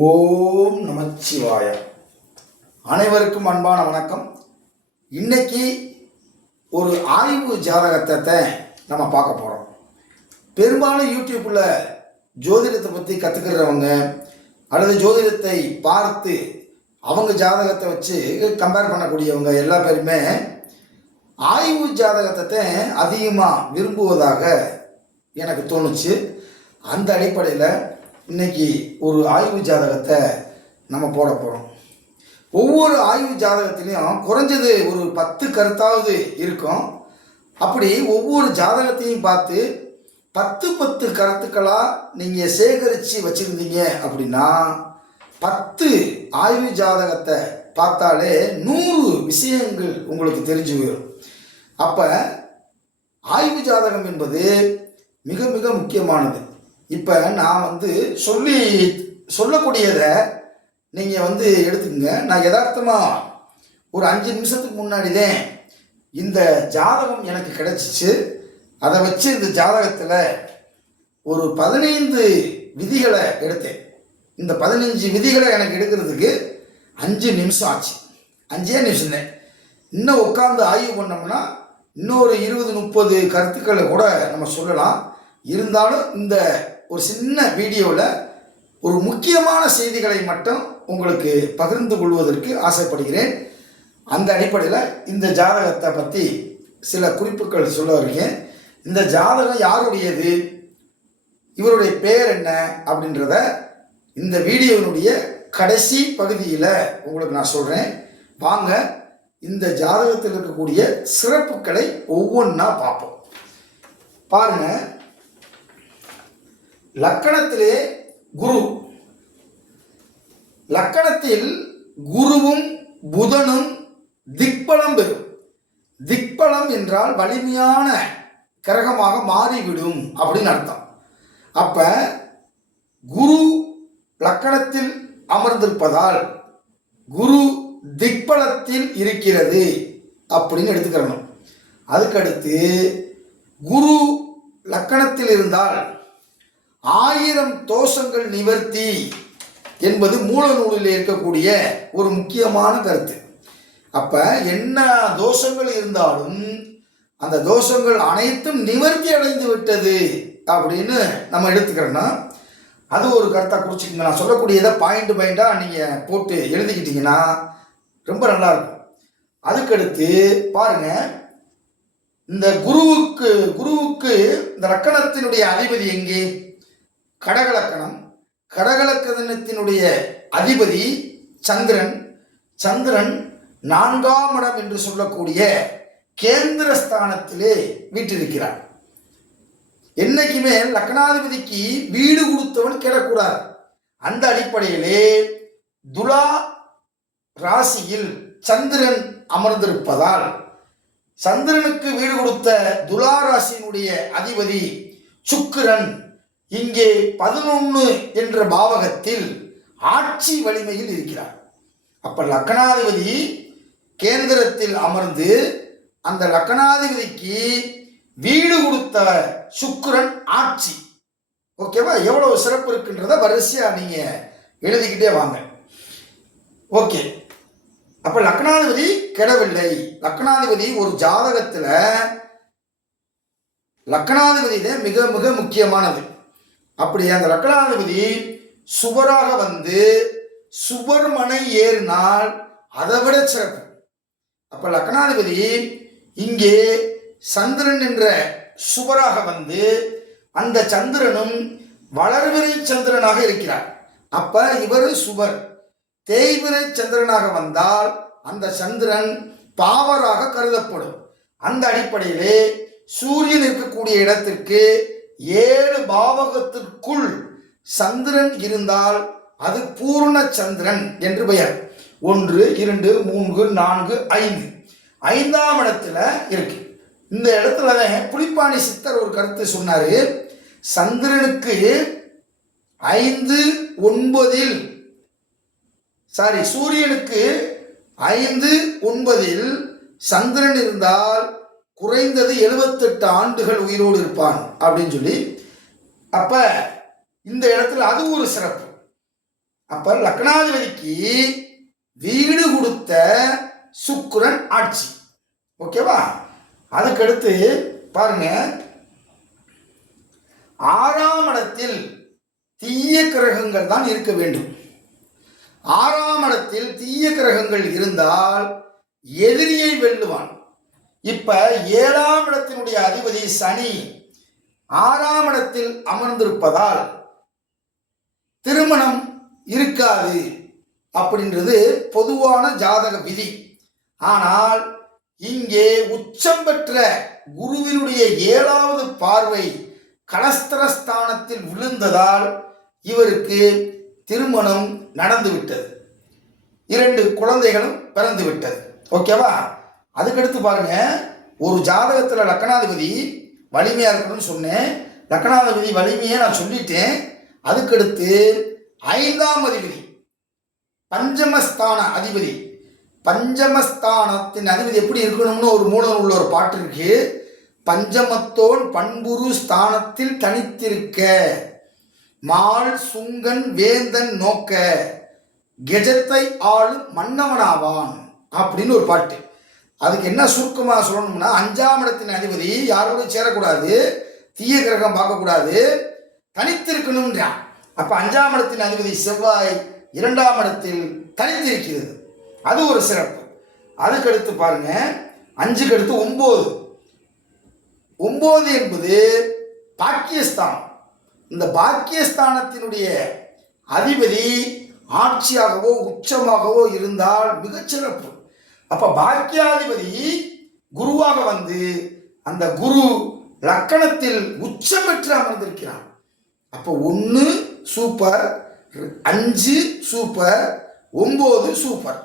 ஓம் நமச்சிவாய. அனைவருக்கும் அன்பான வணக்கம். இன்னைக்கு ஒரு ஆய்வு ஜாதகத்தை நம்ம பார்க்க போகிறோம். பெரும்பாலும் யூடியூப்பில் ஜோதிடத்தை பற்றி கற்றுக்கிறவங்க அல்லது ஜோதிடத்தை பார்த்து அவங்க ஜாதகத்தை வச்சு கம்பேர் பண்ணக்கூடியவங்க எல்லா பேருமே ஆய்வு ஜாதகத்தை அதிகமாக விரும்புவதாக எனக்கு தோணுச்சு. அந்த அடிப்படையில் இன்னைக்கு ஒரு ஆய்வு ஜாதகத்தை நம்ம போட போகிறோம். ஒவ்வொரு ஆய்வு ஜாதகத்திலையும் குறைஞ்சது ஒரு 10 கருத்தாவது இருக்கும். அப்படி ஒவ்வொரு ஜாதகத்தையும் பார்த்து 10 கருத்துக்களாக நீங்கள் சேகரித்து வச்சுருந்தீங்க அப்படின்னா 10 ஆய்வு ஜாதகத்தை பார்த்தாலே 100 விஷயங்கள் உங்களுக்கு தெரிஞ்சு போயிடும். அப்போ ஆய்வு ஜாதகம் என்பது மிக மிக முக்கியமானது. இப்போ நான் சொல்லக்கூடியதை நீங்கள் எடுத்துக்கங்க. நான் யதார்த்தமாக ஒரு 5 நிமிஷத்துக்கு முன்னாடி தான் இந்த ஜாதகம் எனக்கு கிடைச்சிச்சு. அதை வச்சு இந்த ஜாதகத்தில் ஒரு 15 விதிகளை எடுத்தேன். இந்த 15 விதிகளை எனக்கு எடுக்கிறதுக்கு 5 நிமிஷம் ஆச்சு. 5 நிமிஷம் தான். இன்னும் உட்காந்து ஆய்வு பண்ணோம்னா இன்னொரு 20-30 கருத்துக்களை கூட நம்ம சொல்லலாம். இருந்தாலும் இந்த ஒரு சின்ன வீடியோவில் ஒரு முக்கியமான செய்திகளை மட்டும் உங்களுக்கு பகிர்ந்து கொள்வதற்கு ஆசைப்படுகிறேன். அந்த அடிப்படையில் இந்த ஜாதகத்தை பற்றி சில குறிப்புகள் சொல்ல இருக்கேன். இந்த ஜாதகம் யாருடையது, இவருடைய பெயர் என்ன அப்படின்றத இந்த வீடியோவினுடைய கடைசி பகுதியில் உங்களுக்கு நான் சொல்கிறேன். வாங்க இந்த ஜாதகத்தில் இருக்கக்கூடிய சிறப்புகளை ஒவ்வொன்றா பார்ப்போம். பாருங்க, லக்கணத்திலே குரு, லக்கணத்தில் குருவும் புதனும் திக்பலம் பெறும். திக்பலம் என்றால் வலிமையான கிரகமாக மாறிவிடும் அப்படின்னு அர்த்தம். அப்ப குரு லக்கணத்தில் அமர்ந்திருப்பதால் குரு திக்பலத்தில் இருக்கிறது அப்படின்னு எடுத்துக்கிறணும். அதுக்கடுத்து குரு லக்கணத்தில் இருந்தால் 1000 தோஷங்கள் நிவர்த்தி என்பது மூல நூலில் இருக்கக்கூடிய ஒரு முக்கியமான கருத்து. அப்ப என்ன தோஷங்கள் இருந்தாலும் அந்த தோஷங்கள் அனைத்தும் நிவர்த்தி அடைந்து விட்டது அப்படின்னு நம்ம எடுத்துக்கிறோம்னா அது ஒரு கருத்தா குறிச்சிக்கங்க. நான் சொல்லக்கூடியதை பாயிண்டா நீங்க போட்டு எழுதிக்கிட்டீங்கன்னா ரொம்ப நல்லா இருக்கும். அதுக்கடுத்து பாருங்க, இந்த குருவுக்கு இந்த லக்கணத்தினுடைய அதிபதி எங்கே? கடகலக்கணம். கடகலக்கணத்தினுடைய அதிபதி சந்திரன். சந்திரன் 4ஆம் இடம் என்று சொல்லக்கூடிய கேந்திரஸ்தானத்திலே வீற்றிருக்கிறார். என்னைக்குமே லக்னாதிபதிக்கு வீடு கொடுத்தவன் கெடக்கூடாது. அந்த அடிப்படையிலே துலா ராசியில் சந்திரன் அமர்ந்திருப்பதால் சந்திரனுக்கு வீடு கொடுத்த துலா ராசியினுடைய அதிபதி சுக்கிரன் இங்கே 11 என்ற பாவகத்தில் ஆட்சி வலிமையில் இருக்கிறார். அப்ப லக்னாதிபதி கேந்திரத்தில் அமர்ந்து அந்த லக்னாதிபதிக்கு வீடு கொடுத்த சுக்கிரன் ஆட்சி. ஓகேவா? எவ்வளவு சிறப்பு இருக்குன்றத வரிசையா நீங்க எழுதிக்கிட்டே வாங்க. ஓகே, அப்ப லக்னாதிபதி கெடவில்லை. லக்னாதிபதி ஒரு ஜாதகத்துல லக்னாதிபதி தான் மிக மிக முக்கியமானது. அப்படி அந்த லக்னாதிபதி சுபராக சுபர்மனை ஏறினால் அதை விட சிறப்பு. அப்ப லக்னாதிபதி இங்கே சந்திரன் என்ற சுபராக அந்த சந்திரனும் வளர்விரை சந்திரனாக இருக்கிறார். அப்ப இவர் சுபர். தேய்விரை சந்திரனாக வந்தால் அந்த சந்திரன் பாவராக கருதப்படும். அந்த அடிப்படையிலே சூரியன் இருக்கக்கூடிய இடத்திற்கு 7 பாவகத்திற்குள் சந்திரன் இருந்தால் அது பூர்ண சந்திரன் என்று பெயர். 1, 2, 3, 4, 5 5ஆம் இடத்துல இருக்கு. இந்த இடத்துல புலிப்பாணி சித்தர் ஒரு கருத்து சொன்னாரு. சந்திரனுக்கு 5, 9 சூரியனுக்கு 5, 9 சந்திரன் இருந்தால் குறைந்தது 78 ஆண்டுகள் உயிரோடு இருப்பான் அப்படின்னு சொல்லி. அப்ப இந்த இடத்துல அது ஒரு சிறப்பு. அப்ப லக்னாதிபதிக்கு வீடு கொடுத்த சுக்கிரன் ஆட்சி. ஓகேவா? அதுக்கடுத்து பாருங்க, 6ஆம் இடத்தில் தீய கிரகங்கள் தான் இருக்க வேண்டும். 6ஆம் இடத்தில் தீய கிரகங்கள் இருந்தால் எதிரியை வெல்லுவான். இப்ப 7ஆம் இடத்தினுடைய அதிபதி சனி 6ஆம் இடத்தில் அமர்ந்திருப்பதால் திருமணம் இருக்காது அப்படின்றது பொதுவான ஜாதக விதி. ஆனால் இங்கே உச்சம் பெற்ற குருவினுடைய 7வது பார்வை கலஸ்திரஸ்தானத்தில் விழுந்ததால் இவருக்கு திருமணம் நடந்துவிட்டது, 2 குழந்தைகளும் பிறந்து விட்டது. ஓகேவா? அதுக்கடுத்து பாருங்க, ஒரு ஜாதகத்தில் லக்னாதிபதி வலிமையா இருக்கணும்னு சொன்னேன். லக்னாதிபதி வலிமையை நான் சொல்லிட்டேன். அதுக்கடுத்து 5ஆம் அதிபதி பஞ்சமஸ்தான அதிபதி, பஞ்சமஸ்தானத்தின் அதிபதி எப்படி இருக்கணும்னு ஒரு மூலம் உள்ள ஒரு பாட்டு இருக்கு. பஞ்சமத்தோன் பண்புரு ஸ்தானத்தில் தனித்திருக்க மால் சுங்கன் வேந்தன் நோக்க கெஜத்தை ஆளும் மன்னவனாவான் அப்படின்னு ஒரு பாட்டு. அதுக்கு என்ன சுருக்கமாக சொல்லணும்னா, 5ஆம் இடத்தின் அதிபதி யாரோட சேரக்கூடாது, தீய கிரகம் பார்க்கக்கூடாது, தனித்திருக்கணும்ன்றான். அப்ப 5ஆம் இடத்தின் அதிபதி செவ்வாய் 2ஆம் இடத்தில் தனித்திருக்கிறது, அது ஒரு சிறப்பு. அதுக்கடுத்து பாருங்க, 5க்கு அடுத்து 9. 9 என்பது பாக்கியஸ்தானம். இந்த பாக்கியஸ்தானத்தினுடைய அதிபதி ஆட்சியாகவோ உச்சமாகவோ இருந்தால் மிகச்சிறப்பு. அப்ப பாக்கியாதிபதி குருவாக வந்து அந்த குரு லக்கணத்தில் உச்சம் பெற்று அமர்ந்திருக்கிறான். அப்போ 1 சூப்பர், 5 சூப்பர், 9 சூப்பர்.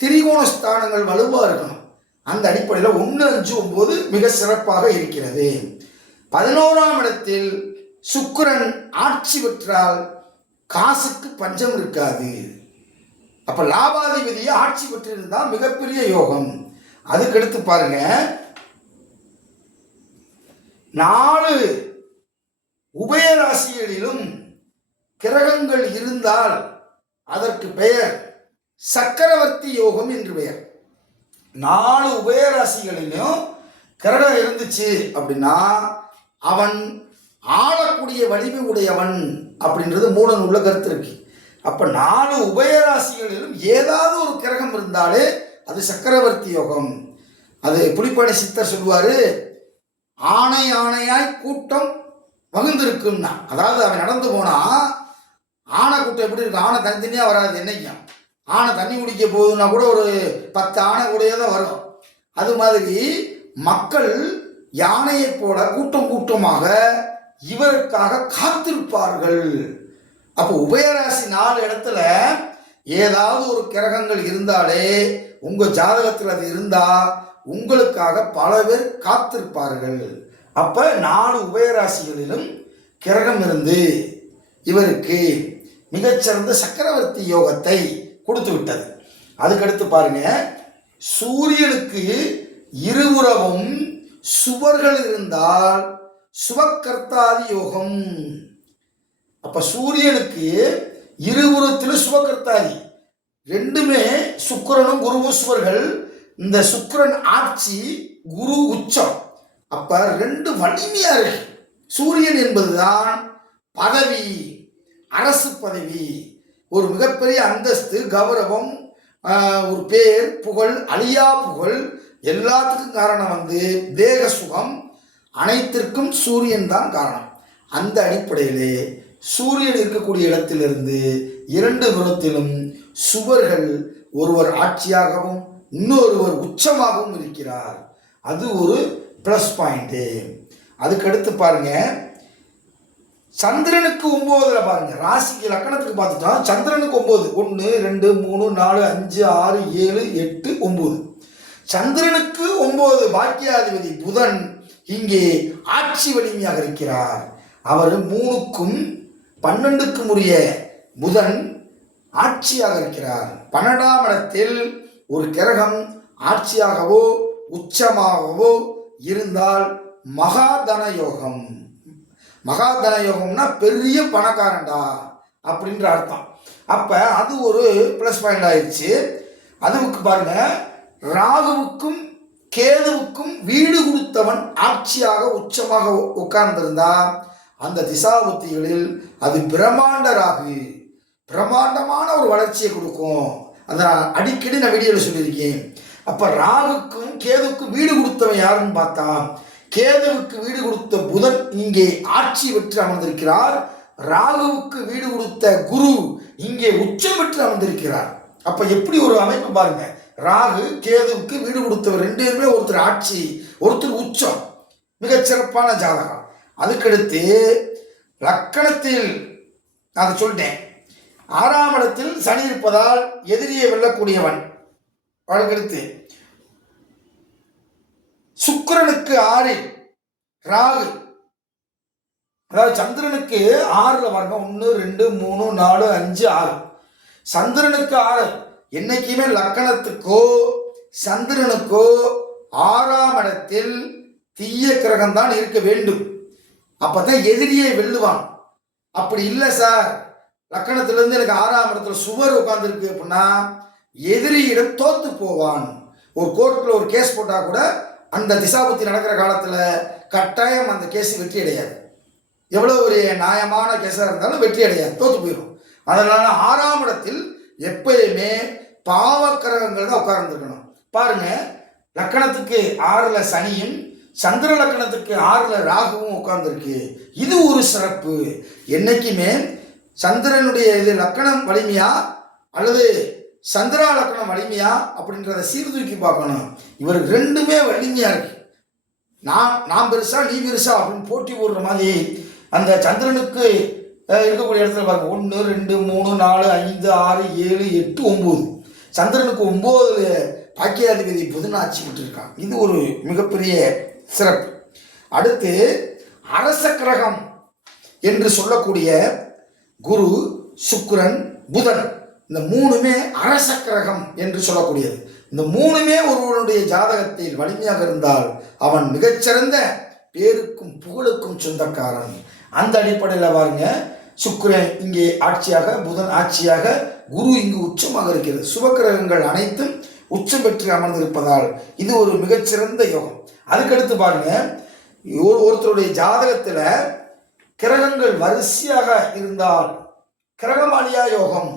திரிகோண ஸ்தானங்கள் வலுவாக இருக்கணும். அந்த அடிப்படையில் 1, 5, 9 மிக சிறப்பாக இருக்கிறது. 11ஆம் இடத்தில் சுக்கிரன் ஆட்சி பெற்றால் காசுக்கு பஞ்சம் இருக்காது. அப்ப லாபாதிபதியை ஆட்சி பெற்றிருந்தால் மிகப்பெரிய யோகம். அதுக்கடுத்து பாருங்க, 4 உபயராசிகளிலும் கிரகங்கள் இருந்தால் அதற்கு பெயர் சக்கரவர்த்தி யோகம் என்று பெயர். 4 உபயராசிகளிலும் கிரகம் இருந்துச்சு அப்படின்னா அவன் ஆளக்கூடிய வலிமை உடையவன் அப்படின்றது மூலம் உள்ள கருத்து இருக்கு. அப்ப 4 உபயராசிகளிலும் ஏதாவது ஒரு கிரகம் இருந்தாலே அது சக்கரவர்த்தி யோகம். அது புலிப்பாணி சித்தர் சொல்லுவாரு, ஆணை ஆணையாய் கூட்டம் வகுந்திருக்கும்னா. அதாவது அவன் நடந்து போனா ஆனை கூட்டம் எப்படி இருக்கு, ஆனை தனித்தனியா வராது. என்னைக்கும் ஆனை தண்ணி குடிக்க போகுதுன்னா கூட ஒரு 10 ஆனை கூடயே தான் வரும். அது மாதிரி மக்கள் யானையை போல கூட்டம் கூட்டமாக இவருக்காக காத்திருப்பார்கள். அப்போ உபயராசி 4 இடத்துல ஏதாவது ஒரு கிரகங்கள் இருந்தாலே உங்க ஜாதகத்தில் அது இருந்தா உங்களுக்காக பல பேர் காத்திருப்பார்கள். அப்ப 4 உபயராசிகளிலும் கிரகம் இருந்து இவருக்கு மிகச்சிறந்த சக்கரவர்த்தி யோகத்தை கொடுத்து விட்டது. அதுக்கடுத்து பாருங்க, சூரியனுக்கு இருபுறமும் சுவர்கள் இருந்தால் சுபக்கர்த்தாதி யோகம். அப்ப சூரியனுக்கு இருபுறத்திலும் சுபக்கர்த்தாதி, 2மே சுக்கிரனும் குருவும் சுவர்கள். இந்த சுக்கிரன் ஆட்சி, குரு உச்சம். அப்ப 2 வலிமையா இருக்கு. சூரியன் என்பதுதான் பதவி, அரசு பதவி, ஒரு மிகப்பெரிய அந்தஸ்து, கௌரவம், ஒரு பேர், புகழ், அழியா புகழ், எல்லாத்துக்கும் காரணம் வந்து தேக சுகம், அனைத்திற்கும் சூரியன் தான் காரணம். அந்த அடிப்படையிலே சூரியன் இருக்கக்கூடிய இடத்திலிருந்து 2 புறத்திலும் சுவர்கள், ஒருவர் ஆட்சியாகவும் இன்னொருவர் உச்சமாகவும் இருக்கிறார். அது ஒரு பிளஸ் பாயிண்ட். அதுக்கடுத்து பாருங்க, சந்திரனுக்கு 9ல பாருங்க, ராசிக்கு லக்கணத்துக்கு பார்த்துட்டோம். சந்திரனுக்கு 9, 1 2 3 4 5 6 7 8 9. சந்திரனுக்கு 9 பாக்கியாதிபதி புதன் இங்கே ஆட்சி வலிமையாக இருக்கிறார். அவர் 3க்கும் 12க்கும் உரிய புதன் ஆட்சியாக இருக்கிறார். 12ஆம் இடத்தில் ஒரு கிரகம் ஆட்சியாகவோ உச்சமாகவோ இருந்தால் மகாதன யோகம். மகாதன யோகம்னா பெரிய பணக்காரன்டா, அப்படின்ற அர்த்தம். அப்போ அது ஒரு ப்ளஸ் பாயிண்ட் ஆயிடுச்சு. அதுவுக்கு பாருங்க, ராகுவுக்கும் கேதுவுக்கும் வீடு கொடுத்தவன் ஆட்சியாக உச்சமாக உட்கார்ந்திருந்தா அந்த திசாபுத்திகளில் அது பிரம்மாண்ட ராகு, பிரம்மாண்டமான ஒரு வளர்ச்சியை கொடுக்கும். அதை நான் அடிக்கடி நான் வீடியோவில் சொல்லியிருக்கேன். அப்போ ராகுக்கும் கேதுவுக்கும் வீடு கொடுத்தவன் யாருன்னு பார்த்தா, கேதுவுக்கு வீடு கொடுத்த புதன் இங்கே ஆட்சி பெற்று அமர்ந்திருக்கிறார். ராகுவுக்கு வீடு கொடுத்த குரு இங்கே உச்சம் பெற்று அமர்ந்திருக்கிறார். அப்ப எப்படி ஒரு அமைப்பு பாருங்க, ராகு கேதுவுக்கு வீடு கொடுத்தவர் ரெண்டு பேருமே, ஒருத்தர் ஆட்சி ஒருத்தர் உச்சம், மிகச்சிறப்பான ஜாதகம். அதுக்கடுத்து லக்கணத்தில் நான் சொல்லிட்டேன், 6ஆம் இடத்தில் சனி இருப்பதால் எதிரியை வெல்லக்கூடியவன். அதுக்கடுத்து சுக்கிரனுக்கு 6இல் ராகு, அதாவது சந்திரனுக்கு 6ல் பாருங்க, 1 2 3 4 5 6. சந்திரனுக்கு 6 என்னைக்குமே லக்கணத்துக்கோ சந்திரனுக்கோ 6ஆம் இடத்தில் தீய கிரகம் தான் இருக்க வேண்டும். அப்பதான் எதிரியை வெல்லுவான். அப்படி இல்லை சார், லக்கணத்திலிருந்து எனக்கு 6ஆம் இடத்துல சுவர் உட்கார்ந்துருக்கு அப்படின்னா எதிரியிடம் தோத்து போவான். ஒரு கோர்ட்டில் ஒரு கேஸ் போட்டால் கூட அந்த திசாபுத்தி நடக்கிற காலத்தில் கட்டாயம் அந்த கேஸ் வெற்றி அடையாது. எவ்வளோ ஒரு நியாயமான கேஸாக இருந்தாலும் வெற்றி அடையாது, தோத்து போயிடும். அதனால 6ஆம் இடத்தில் எப்பயுமே பாவக்கிரகங்கள் தான் உட்கார்ந்துருக்கணும். பாருங்க, லக்கணத்துக்கு 6ல் சனியும் சந்திர லக்கணத்துக்கு 6ல் ராகுவும் உட்கார்ந்துருக்கு. இது ஒரு சிறப்பு. என்னைக்குமே சந்திரனுடைய இது லக்கணம் வலிமையா அல்லது சந்திரா லக்கணம் வலிமையா அப்படின்றத சீர்தூக்கி பார்க்கணும். இவர் ரெண்டுமே வலிமையா இருக்கு. நான் பெருசா நீ பெருசா அப்படின்னு போட்டி போடுற மாதிரி அந்த சந்திரனுக்கு இருக்கக்கூடிய இடத்துல பாருங்க, 1 2 3 4 5 6 7 8 9. சந்திரனுக்கு 9 பாக்கியாதிபதி புதன் ஆட்சி விட்டுருக்கான். இது ஒரு மிகப்பெரிய சிறப்பு. அடுத்து அரச கிரகம் என்று சொல்லக்கூடிய குரு சுக்கிரன் புதன், இந்த 3மே அரச கிரகம் என்று சொல்லக்கூடியது. இந்த 3மே ஒருவனுடைய ஜாதகத்தில் வலிமையாக இருந்தால் அவன் மிகச்சிறந்த பேருக்கும் புகழுக்கும் சொந்தக்காரன். அந்த அடிப்படையில் பாருங்க, சுக்கிரன் இங்கே ஆட்சியாக, புதன் ஆட்சியாக, குரு இங்கு உச்சமாக இருக்கிறது. சுபக்கிரகங்கள் அனைத்தும் உச்சம் பெற்று அமர்ந்திருப்பதால் இது ஒரு மிகச்சிறந்த யோகம். அதுக்கடுத்து பாருங்க, ஒருத்தருடைய ஜாதகத்தில் கிரகங்கள் வரிசையாக இருந்தால் கிரகமாலியா யோகம்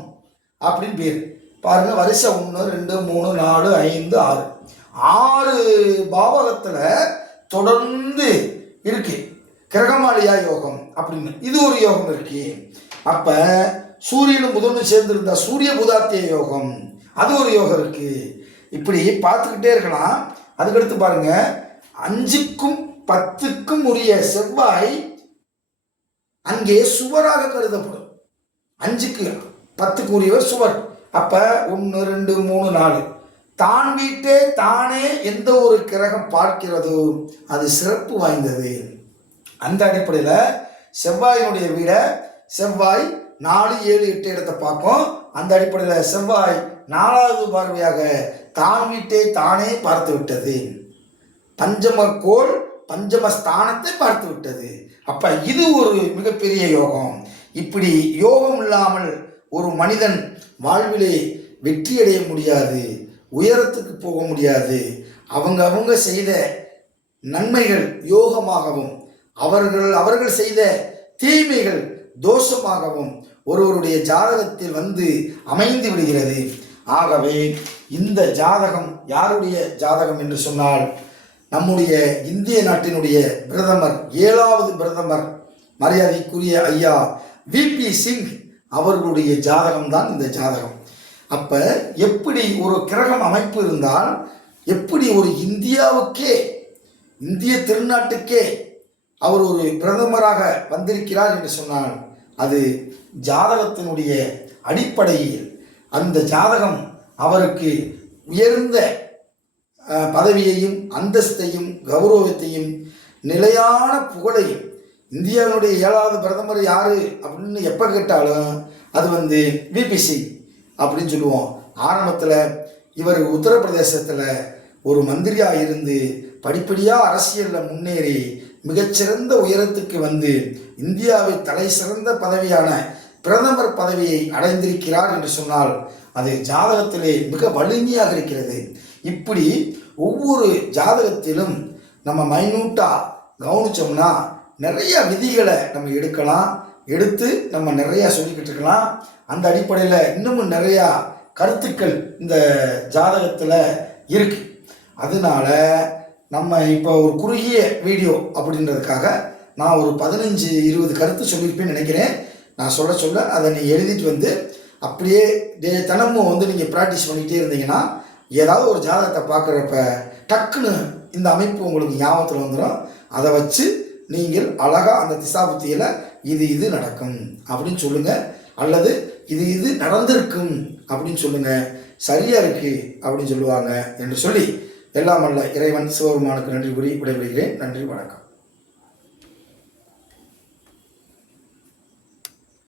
அப்படின்னு பேர். பாருங்க, வரிசை 1 2 3 4 5 6 6 பாவகத்தில் தொடர்ந்து இருக்கு கிரகமாலியா யோகம் அப்படின்னு. இது ஒரு யோகம் இருக்கு. அப்ப சூரியனும் புதனும் சேர்ந்திருந்தா சூரிய புதாத்திய யோகம், அது ஒரு யோகம் இருக்கு. இப்படி பார்த்துக்கிட்டே இருக்கலாம். அதுக்கடுத்து பாருங்க, 5க்கும் 10க்கும் உரிய செவ்வாய் அங்கே சுவராக கருதப்படும். 5க்கு 10க்கு உரியவர் சுவர். அப்ப 1 2 3 4 தான் வீட்டே தானே எந்த ஒரு கிரகம் பார்க்கிறதோ அது சிறப்பு வாய்ந்தது. அந்த அடிப்படையில் செவ்வாயினுடைய வீட செவ்வாய் 4 7 8 இடத்தை பார்க்கும். அந்த அடிப்படையில் செவ்வாய் 4வது பார்வையாக தான் வீட்டை தானே பார்த்து விட்டது. பஞ்சமக்கோள் பஞ்சமஸ்தானத்தை பார்த்து விட்டது. அப்ப இது ஒரு மிகப்பெரிய யோகம். இப்படி யோகம் இல்லாமல் ஒரு மனிதன் வாழ்விலே வெற்றி அடைய முடியாது, உயரத்துக்கு போக முடியாது. அவங்க செய்த நன்மைகள் யோகமாகவும் அவர்கள் செய்த தீமைகள் தோஷமாகவும் ஒருவருடைய ஜாதகத்தில் வந்து அமைந்து விடுகிறது. ஆகவே இந்த ஜாதகம் யாருடைய ஜாதகம் என்று சொன்னால், நம்முடைய இந்திய நாட்டினுடைய பிரதமர் 7வது பிரதமர் மரியாதைக்குரிய ஐயா விபி சிங் அவர்களுடைய ஜாதகம் தான் இந்த ஜாதகம். அப்ப எப்படி ஒரு கிரகம் அமைப்பு இருந்தால் எப்படி ஒரு இந்தியாவுக்கே, இந்திய திருநாட்டுக்கே அவர் ஒரு பிரதமராக வந்திருக்கிறார் என்று சொன்னால் அது ஜாதகத்தினுடைய அடிப்படையில் அந்த ஜாதகம் அவருக்கு உயர்ந்த பதவியையும் அந்தஸ்தையும் கௌரவத்தையும் நிலையான புகழையும். இந்தியாவினுடைய 7வது பிரதமர் யாரு அப்படின்னு எப்போ கேட்டாலும் அது விபி சிங் அப்படின்னு சொல்லுவோம். ஆரம்பத்தில் இவர் உத்தரப்பிரதேசத்தில் ஒரு மந்திரியாக இருந்து படிப்படியாக அரசியலில் முன்னேறி மிகச்சிறந்த உயரத்துக்கு வந்து இந்தியாவை தலை சிறந்த பதவியான பிரதமர் பதவியை அடைந்திருக்கிறார் என்று சொன்னால் அது ஜாதகத்திலே மிக வலிமையாக இருக்கிறது. இப்படி ஒவ்வொரு ஜாதகத்திலும் நம்ம மைனூட்டாக கவனிச்சோம்னா நிறைய விதிகளை நம்ம எடுக்கலாம், எடுத்து நம்ம நிறையா சொல்லிக்கிட்டு இருக்கலாம். அந்த அடிப்படையில் இன்னமும் நிறையா கருத்துக்கள் இந்த ஜாதகத்தில் இருக்கு. அதனால நம்ம இப்போ ஒரு குறுகிய வீடியோ அப்படின்றதுக்காக நான் ஒரு 15-20 கருத்து சொல்லியிருப்பேன்னு நினைக்கிறேன். நான் சொல்ல அதை நீ எழுதிட்டு வந்து அப்படியே தினமும் வந்து நீங்கள் ப்ராக்டிஸ் பண்ணிக்கிட்டே இருந்தீங்கன்னா ஏதாவது ஒரு ஜாதகத்தை பார்க்குறப்ப டக்குன்னு இந்த அமைப்பு உங்களுக்கு ஞாபகத்தில் வந்துடும். அதை வச்சு நீங்கள் அழகாக அந்த திசாபுத்தியில் இது நடக்கும் அப்படின்னு சொல்லுங்கள், அல்லது இது நடந்திருக்கும் அப்படின்னு சொல்லுங்கள், சரியாக இருக்குது அப்படின்னு சொல்லுவாங்க என்று சொல்லி எல்லாம் அல்ல இறைவன் சிவபெருமானுக்கு நன்றி கூறி விடைபெறுகிறேன். நன்றி, வணக்கம்.